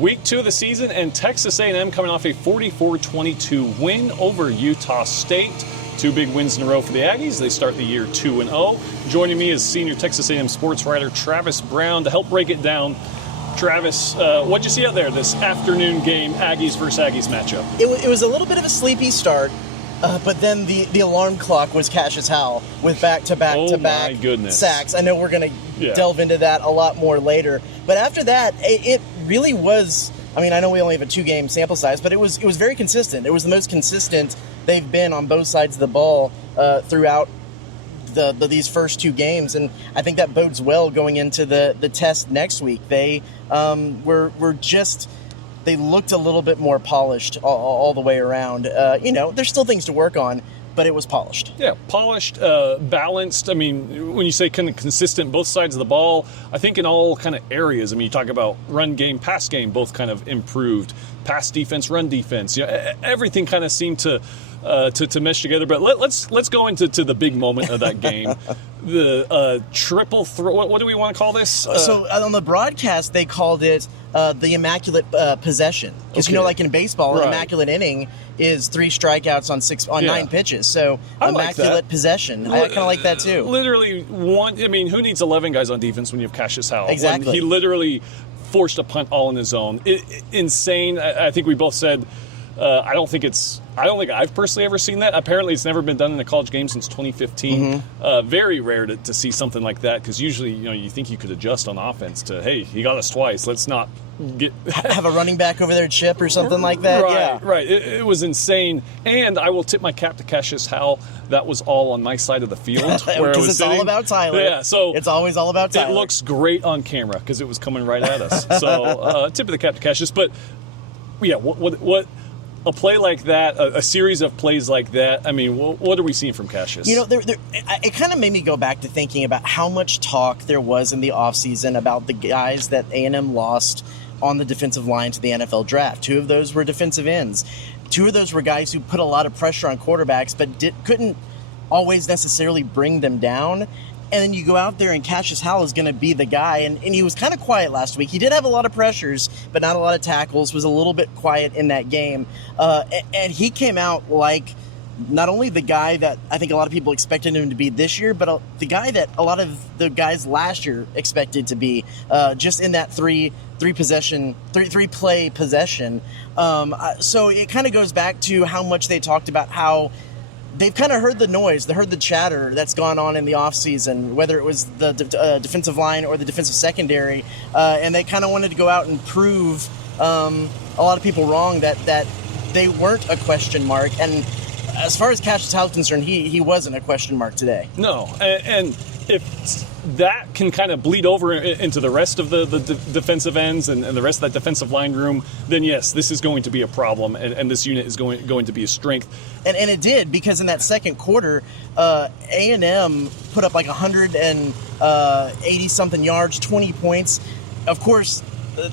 Week 2 of the season, and Texas A&M coming off a 44-22 win over Utah State. 2 big wins in a row for the Aggies. They start the year 2-0. Joining me is senior Texas A&M sports writer Travis Brown to help break it down. Travis, what'd you see out there this afternoon game, Aggies versus Aggies matchup? It was a little bit of a sleepy start, but then the alarm clock was Cassius Howell with back-to-back sacks. I know we're going to delve into that a lot more later. But after that, it really was, I mean, I know we only have a 2-game sample size, but it was very consistent. It was the most consistent they've been on both sides of the ball throughout these first 2 games, and I think that bodes well going into the test next week. They they looked a little bit more polished all the way around. There's still things to work on, but it was polished. Yeah, polished, balanced. I mean, when you say kind of consistent both sides of the ball, I think in all kind of areas. I mean, you talk about run game, pass game, both kind of improved. Pass defense, run defense. Everything kind of seemed to mesh together. But let's go into the big moment of that game. The triple throw. What do we want to call this? So on the broadcast, they called it the immaculate possession. Because like in baseball, an immaculate inning is 3 strikeouts on 9 pitches. So immaculate possession. I kind of like that too. Literally one. I mean, who needs 11 guys on defense when you have Cassius Howell? Exactly. When he literally forced a punt all in his own. Insane. I think we both said. I don't think I've personally ever seen that. Apparently, it's never been done in a college game since 2015. Mm-hmm. Very rare to see something like that, because usually, you think you could adjust on offense to, hey, he got us twice. Let's not have a running back over there chip or something like that. Right. It was insane, and I will tip my cap to Cassius Howell. That was all on my side of the field, because it's all about Tyler. Yeah, so it's always all about Tyler. It looks great on camera because it was coming right at us. So tip of the cap to Cassius, but yeah, what. A play like that, a series of plays like that, I mean, what are we seeing from Cassius? It kind of made me go back to thinking about how much talk there was in the offseason about the guys that A&M lost on the defensive line to the NFL draft. 2 of those were defensive ends. 2 of those were guys who put a lot of pressure on quarterbacks but couldn't always necessarily bring them down. And then you go out there and Cassius Howell is going to be the guy. And he was kind of quiet last week. He did have a lot of pressures, but not a lot of tackles. Was a little bit quiet in that game. And he came out like not only the guy that I think a lot of people expected him to be this year, but the guy that a lot of the guys last year expected to be, just in that three play possession. So it kind of goes back to how much they talked about how they've kind of heard the noise, they heard the chatter that's gone on in the offseason, whether it was the defensive line or the defensive secondary, and they kind of wanted to go out and prove a lot of people wrong that they weren't a question mark. And as far as Cassius Howell is concerned, he wasn't a question mark today. No, and if that can kind of bleed over into the rest of the defensive ends and the rest of that defensive line room, then yes, this is going to be a problem, and this unit is going to be a strength. And it did, because in that second quarter, A&M put up like 180-something yards, 20 points. Of course,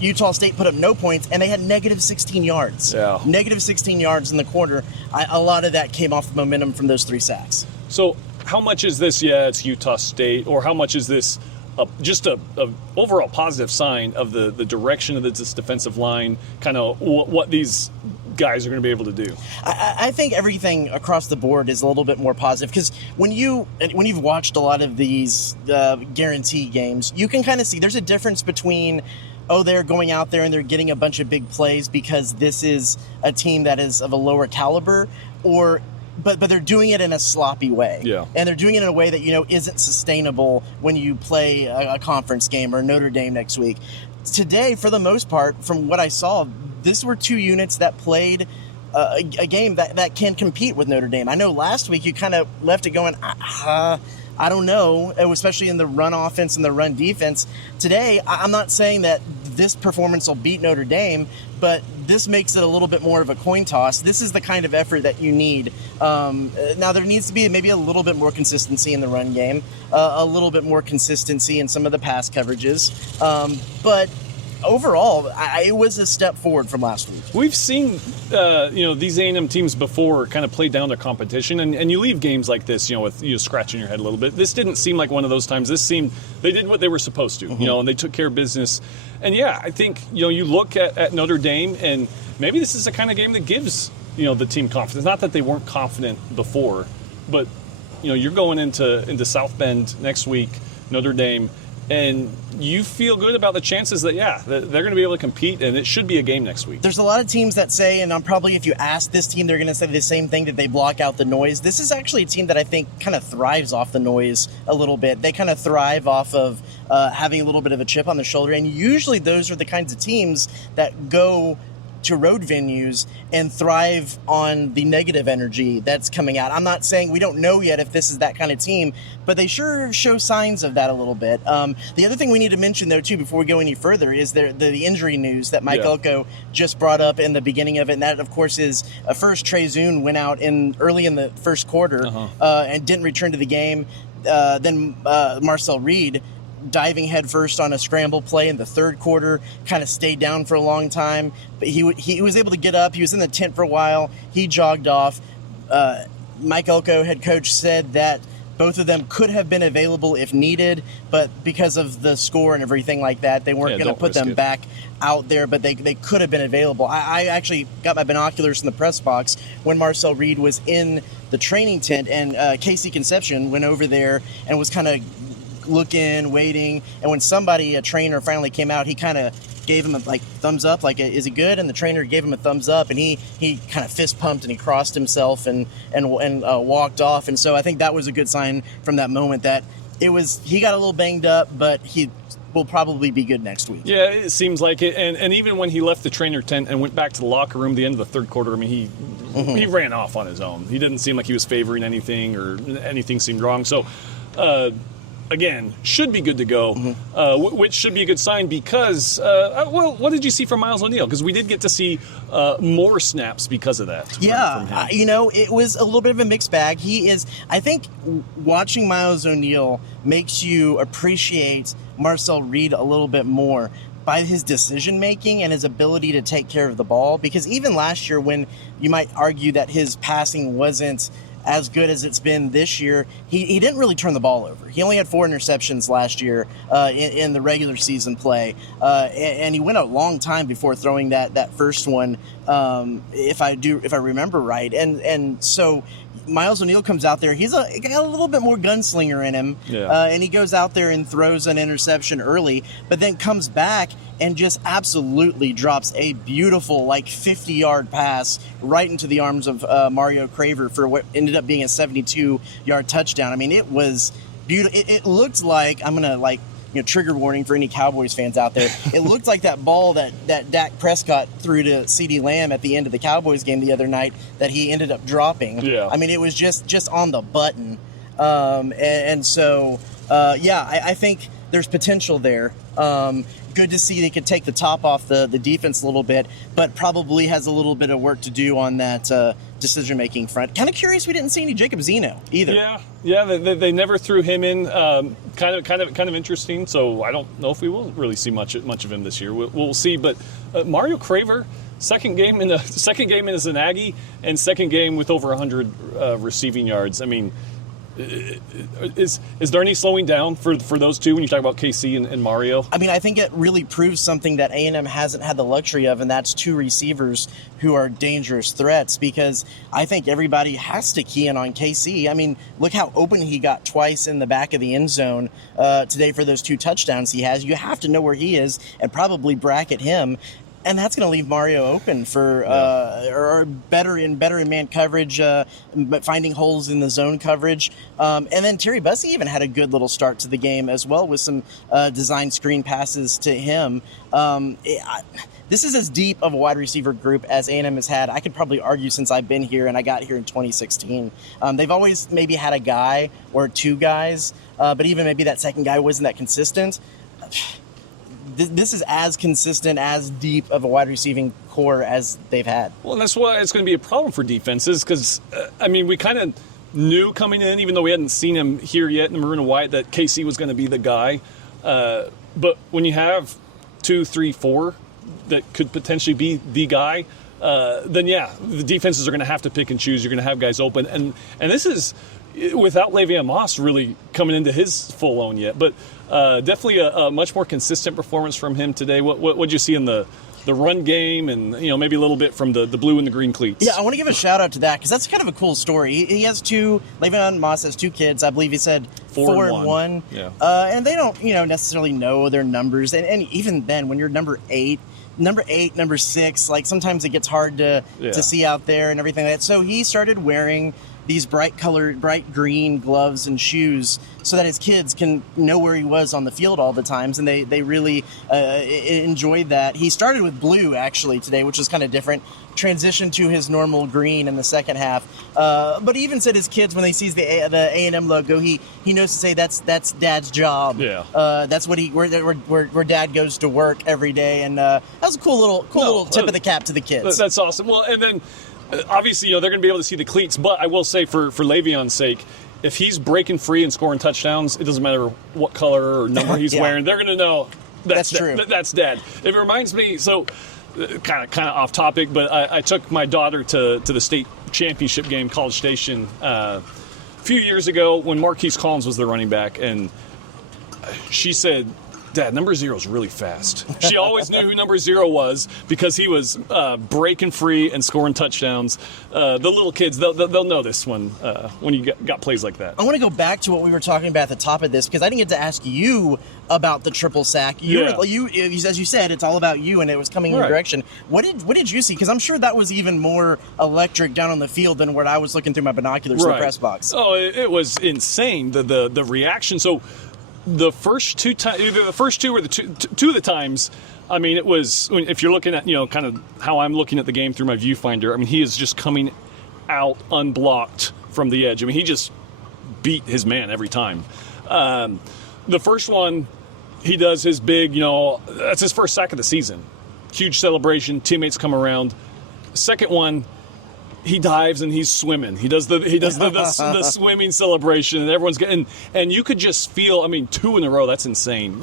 Utah State put up no points, and they had negative 16 yards. Yeah. Negative 16 yards in the quarter. A lot of that came off the momentum from those 3 sacks. So how much is this, it's Utah State, or how much is this just a overall positive sign of the direction of this defensive line, kind of what these guys are going to be able to do? I think everything across the board is a little bit more positive, because when you've watched a lot of these guarantee games, you can kind of see there's a difference between, they're going out there and they're getting a bunch of big plays because this is a team that is of a lower caliber, but they're doing it in a sloppy way. Yeah. And they're doing it in a way that, isn't sustainable when you play a conference game or Notre Dame next week. Today, for the most part, from what I saw, these were 2 units that played a game that can compete with Notre Dame. I know last week you kind of left it going, I don't know, especially in the run offense and the run defense. Today, I'm not saying that this performance will beat Notre Dame, but this makes it a little bit more of a coin toss. This is the kind of effort that you need. Now, there needs to be maybe a little bit more consistency in the run game, a little bit more consistency in some of the pass coverages. But overall, it was a step forward from last week. We've seen, these A&M teams before kind of play down their competition, and you leave games like this, with scratching your head a little bit. This didn't seem like one of those times. This seemed they did what they were supposed to, and they took care of business. And yeah, I think you look at Notre Dame, and maybe this is the kind of game that gives the team confidence. Not that they weren't confident before, but you're going into South Bend next week, Notre Dame. And you feel good about the chances that, they're going to be able to compete, and it should be a game next week. There's a lot of teams that say, and I'm probably, if you ask this team, they're going to say the same thing, that they block out the noise. This is actually a team that I think kind of thrives off the noise a little bit. They kind of thrive off of having a little bit of a chip on their shoulder, and usually those are the kinds of teams that go to road venues and thrive on the negative energy that's coming out. I'm not saying, we don't know yet if this is that kind of team, but they sure show signs of that a little bit. The other thing we need to mention, though, too, before we go any further, is the injury news that Mike Elko just brought up in the beginning of it. And that, of course, is first Trey Zune went out early in the first quarter and didn't return to the game. Then Marcel Reed, diving headfirst on a scramble play in the third quarter, kind of stayed down for a long time, but he was able to get up. He was in the tent for a while. He jogged off. Mike Elko, head coach, said that both of them could have been available if needed, but because of the score and everything like that, they weren't going to put them back out there, but they could have been available. I actually got my binoculars in the press box when Marcel Reed was in the training tent, and Casey Concepcion went over there and was kind of looking, waiting, and when a trainer finally came out, he kind of gave him a thumbs up, is he good? And the trainer gave him a thumbs up, and he kind of fist pumped and he crossed himself and walked off. And so I think that was a good sign from that moment that he got a little banged up, but he will probably be good next week. Yeah, it seems like it. And even when he left the trainer tent and went back to the locker room at the end of the third quarter, I mean, he ran off on his own. He didn't seem like he was favoring anything or anything seemed wrong. So, again, should be good to go, which should be a good sign because, what did you see from Miles O'Neal? Because we did get to see more snaps because of that. Yeah, it was a little bit of a mixed bag. I think watching Miles O'Neal makes you appreciate Marcel Reed a little bit more by his decision-making and his ability to take care of the ball. Because even last year, when you might argue that his passing wasn't as good as it's been this year, he didn't really turn the ball over. He only had 4 interceptions last year in the regular season play, and he went a long time before throwing that first one, if I remember right. And so Miles O'Neal comes out there. He got a little bit more gunslinger in him, and he goes out there and throws an interception early, but then comes back and just absolutely drops a beautiful 50-yard pass right into the arms of Mario Craver for what ended up being a 72-yard touchdown. I mean, it was beautiful. It looked like, I'm going to trigger warning for any Cowboys fans out there. It looked like that ball that Dak Prescott threw to CeeDee Lamb at the end of the Cowboys game the other night that he ended up dropping. Yeah. I mean, it was just on the button. So I think there's potential there. Good to see they could take the top off the defense a little bit, but probably has a little bit of work to do on that decision-making front. Kind of curious we didn't see any Jacob Zeno either. Yeah, they never threw him in. Kind of interesting. So I don't know if we will really see much of him this year. We'll see. But Mario Craver, second game as an Aggie, and second game with over 100 receiving yards. I mean, is there any slowing down for those two when you talk about KC and Mario? I mean, I think it really proves something that A&M hasn't had the luxury of, and that's 2 receivers who are dangerous threats, because I think everybody has to key in on KC. I mean, look how open he got twice in the back of the end zone today for those 2 touchdowns he has. You have to know where he is and probably bracket him. And that's going to leave Mario open for or better in man coverage, but finding holes in the zone coverage. And then Terry Bussey even had a good little start to the game as well with some design screen passes to him. This is as deep of a wide receiver group as A&M has had, I could probably argue, since I've been here, and I got here in 2016. They've always maybe had a guy or 2 guys, but even maybe that second guy wasn't that consistent. This is as consistent, as deep of a wide receiving core as they've had. Well, and that's why it's going to be a problem for defenses because, we kind of knew coming in, even though we hadn't seen him here yet in the maroon and white, that KC was going to be the guy. But when you have 2, 3, 4 that could potentially be the guy, then yeah, the defenses are going to have to pick and choose. You're going to have guys open, and this is without Le'Veon Moss really coming into his full own yet. But definitely a much more consistent performance from him today. What'd you see in the run game, and maybe a little bit from the blue and the green cleats? Yeah, I want to give a shout out to that because that's kind of a cool story. He has Le'Veon Moss has 2 kids. I believe he said 4 and 1. Yeah. And they don't necessarily know their numbers, and even then, when you're number 8, number 6, like sometimes it gets hard to see out there and everything like that. So he started wearing these bright green gloves and shoes so that his kids can know where he was on the field all the times, and they really enjoyed that. He started with blue actually today, which is kind of different. Transitioned to his normal green in the second half, but he even said his kids, when they sees the A&M logo, he knows to say that's Dad's job. Yeah, that's what where Dad goes to work every day, and that was a cool little tip of the cap to the kids. That's awesome. Well, and then obviously they're going to be able to see the cleats, but I will say for Le'Veon's sake, if he's breaking free and scoring touchdowns, it doesn't matter what color or number he's wearing. They're going to know that's true. That's Dad. It reminds me, so kind of off topic, but I took my daughter to the state championship game, College Station, a few years ago when Marquise Collins was the running back, and she said, Dad, number 0 is really fast. She always knew who number 0 was because he was breaking free and scoring touchdowns. The little kids, they'll know this one when you got plays like that. I want to go back to what we were talking about at the top of this because I didn't get to ask you about the triple sack. You, as you said, it's all about you, and it was coming in your direction. What did you see? Because I'm sure that was even more electric down on the field than what I was looking through my binoculars in the press box. Oh, it was insane. The reaction. So the first 2 times, either the first 2 or the two of the times, I mean, it was, if you're looking at, kind of how I'm looking at the game through my viewfinder, I mean, he is just coming out unblocked from the edge. I mean, he just beat his man every time. The first one, he does his big, that's his first sack of the season. Huge celebration, teammates come around. Second one, he dives and he's swimming. He does the swimming celebration, and everyone's getting, and you could just feel. I mean, 2 in a row. That's insane.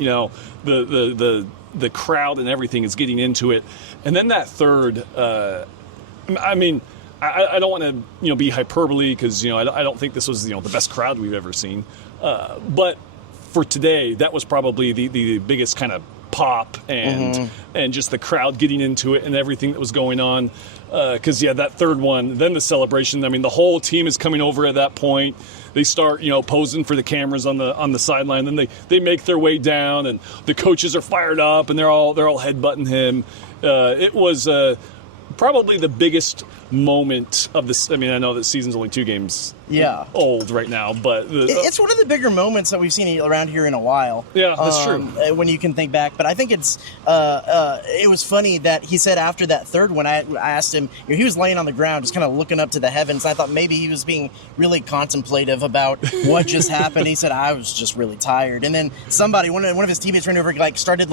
The crowd and everything is getting into it, and then that third. I mean, I don't want to be hyperbole because I don't think this was the best crowd we've ever seen, but for today that was probably the biggest kind of pop and just the crowd getting into it and everything that was going on. Because that third one, then the celebration. I mean, the whole team is coming over at that point. They start, posing for the cameras on the sideline. Then they make their way down, and the coaches are fired up, and they're all headbutting him. It was probably the biggest moment of this. I mean, I know that season's only 2 games old right now, but it's one of the bigger moments that we've seen around here in a while. Yeah, that's true. When you can think back, but I think it was funny that he said after that third one, I asked him, he was laying on the ground, just kind of looking up to the heavens. I thought maybe he was being really contemplative about what just happened. He said, I was just really tired. And then one of his teammates ran over, started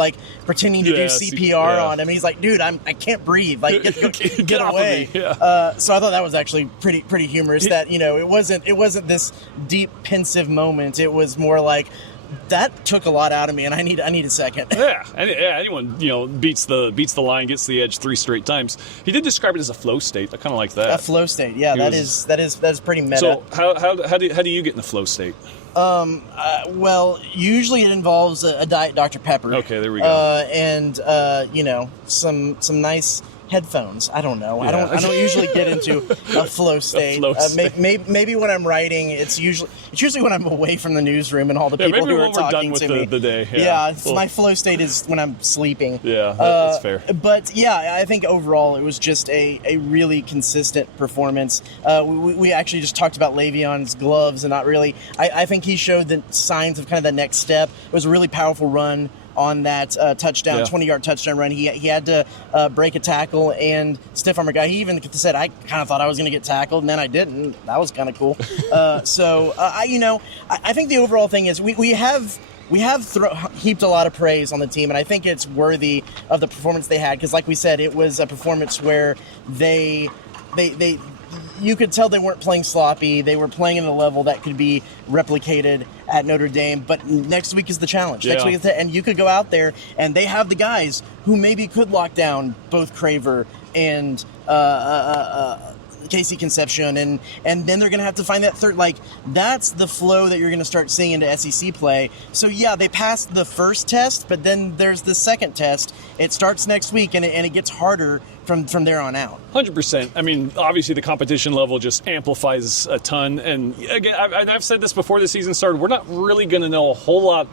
pretending to do CPR on him. He's like, dude, I can't breathe. Get away. So I thought that was actually pretty humorous. That it wasn't this deep pensive moment. It was more like that took a lot out of me, and I need a second. Anyone beats the line, gets to the edge 3 straight times. He did describe it as a flow state. I kind of like that. A flow state, that is pretty meta. So how do you get in the flow state? Well, usually it involves a Diet Dr. Pepper. Okay, there we go. And some nice headphones. I don't know. Yeah. I don't usually get into a flow state. Maybe when I'm writing, it's usually when I'm away from the newsroom and all the people who are talking to me. Maybe when we're done with the day. Yeah, my flow state is when I'm sleeping. Yeah, that's fair. But I think overall it was just a really consistent performance. We actually just talked about Le'Veon's gloves, and not really. I think he showed the signs of kind of the next step. It was a really powerful run on that touchdown, 20-yard touchdown run. He had to break a tackle and stiff arm a guy. He even said, I kind of thought I was going to get tackled, and then I didn't. That was kind of cool. I think the overall thing is we have heaped a lot of praise on the team, and I think it's worthy of the performance they had, because like we said, it was a performance where they you could tell they weren't playing sloppy. They were playing at a level that could be replicated at Notre Dame, but next week is the challenge. Next Yeah. week is and you could go out there and they have the guys who maybe could lock down both Craver and Casey Concepcion, and then they're going to have to find that third. Like, that's the flow that you're going to start seeing into SEC play. So yeah, they passed the first test, but then there's the second test. It starts next week, and it gets harder from there on out. 100%. I mean, obviously the competition level just amplifies a ton. And again, I've said this before the season started. We're not really going to know a whole lot.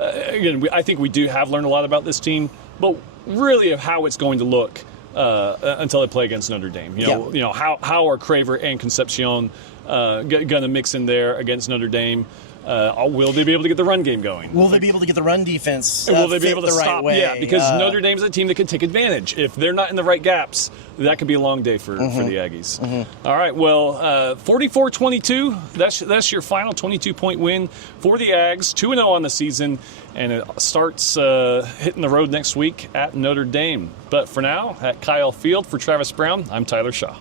I think we do have learned a lot about this team, but really of how it's going to look until they play against Notre Dame. You know, how are Craver and Concepcion going to mix in there against Notre Dame? Will they be able to get the run game going? Will they be able to get the run defense? And will they be able to the stop? right way? Yeah, because Notre Dame's a team that can take advantage. If they're not in the right gaps, that could be a long day for the Aggies. All right, well, 44-22. That's your final 22-point win for the Ags. 2-0 on the season, and it starts hitting the road next week at Notre Dame. But for now, at Kyle Field, for Travis Brown, I'm Tyler Shaw.